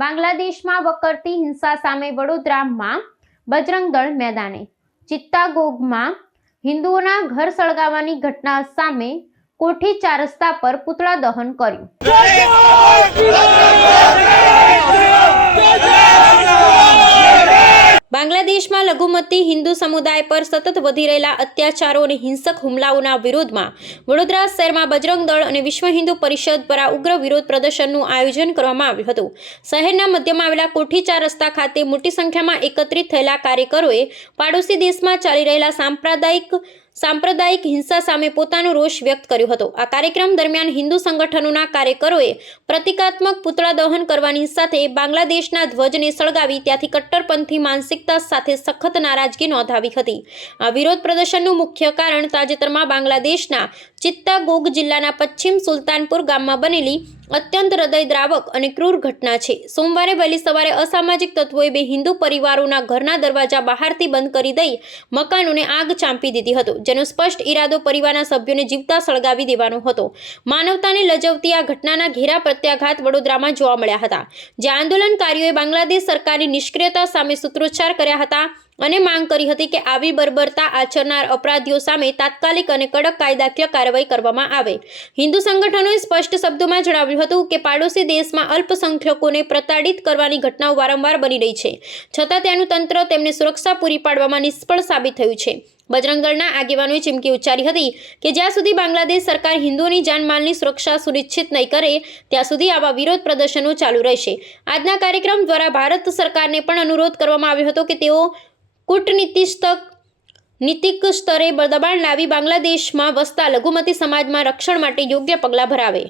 બાંગ્લાદેશમાં વકરતી હિંસા સામે વડોદરામાં બજરંગ દળ મેદાને. ચિત્તાગોંગમાં હિન્દુઓના ઘર સળગાવવાની ઘટના સામે કોઠી 4 રસ્તા પર પૂતળા દહન કર્યું. બાંગ્લાદેશમાં લઘુમતી હિન્દુ સમુદાય પર સતત વધી રહેલા અત્યાચારો અને હિંસક હુમલાઓના વિરોધમાં વડોદરા શહેરમાં બજરંગ દળ અને વિશ્વ હિન્દુ પરિષદ દ્વારા ઉગ્ર વિરોધ પ્રદર્શનનું આયોજન કરવામાં આવ્યું હતું. શહેરના મધ્યમાં આવેલા કોઠી 4 રસ્તા ખાતે મોટી સંખ્યામાં એકત્રિત થયેલા કાર્યકરોએ પાડોશી દેશમાં ચાલી રહેલા સાંપ્રદાયિક હિંસા સામે પોતાનો રોષ વ્યક્ત કર્યો હતો. આ કાર્યક્રમ દરમિયાન હિન્દુ સંગઠનોના કાર્યકરોએ પ્રતિકાત્મક પૂતળા દહન કરવાની સાથે બાંગ્લાદેશના ધ્વજને સળગાવી ત્યાંથી કટ્ટરપંથી માનસિકતા સાથે સખત નારાજગી નોંધાવી હતી. આ વિરોધ પ્રદર્શનનું મુખ્ય કારણ તાજેતરમાં બાંગ્લાદેશના ચિત્તાગોંગ જિલ્લાના પશ્ચિમ સુલતાનપુર ગામમાં બનેલી અત્યંત હૃદયદ્રાવક અને ક્રૂર ઘટના છે. સોમવારે વહેલી સવારે અસામાજિક તત્વોએ 2 હિન્દુ પરિવારોના ઘરના દરવાજા બહારથી બંધ કરી દઈ મકાનોને આગ ચાંપી દીધી હતો, જેનો સ્પષ્ટ ઈરાદો પરિવારના સભ્યોને જીવતા સળગાવી દેવાનો હતો. માનવતાને લજવતી આ ઘટનાના ઘેરા પ્રત્યાઘાત વડોદરામાં જોવા મળ્યા હતા, જ્યાં આંદોલનકારીઓએ બાંગ્લાદેશ સરકારની નિષ્ક્રિયતા સામે સૂત્રોચ્ચાર કર્યા હતા અને માંગ કરી હતી કે આવી બર્બરતા આચરનાર અપરાધીઓ સામે તાત્કાલિક અને કડક કાયદાકીય કાર્યવાહી કરવામાં આવે. હિન્દુ સંગઠનોએ સ્પષ્ટ શબ્દોમાં જણાવ્યું હતું કે પાડોશી દેશમાં અલ્પસંખ્યકોને પ્રતાડિત કરવાની ઘટનાઓ વારંવાર બની રહી છે, છતાં તેનું તંત્ર તેમને સુરક્ષા પૂરી પાડવામાં નિષ્ફળ સાબિત થયું છે. બજરંગ દળના આગેવાનોએ ચીમકી ઉચ્ચારી હતી કે જ્યાં સુધી બાંગ્લાદેશ સરકાર હિન્દુઓની જાનમાલની સુરક્ષા સુનિશ્ચિત નહીં કરે ત્યાં સુધી આવા વિરોધ પ્રદર્શનો ચાલુ રહેશે. આજના કાર્યક્રમ દ્વારા ભારત સરકારને પણ અનુરોધ કરવામાં આવ્યો હતો કે તેઓ કૂટનીતિક સ્તરે દબાણ લાવી બાંગ્લાદેશમાં વસતા લઘુમતી સમાજમાં રક્ષણ માટે યોગ્ય પગલાં ભરાવે.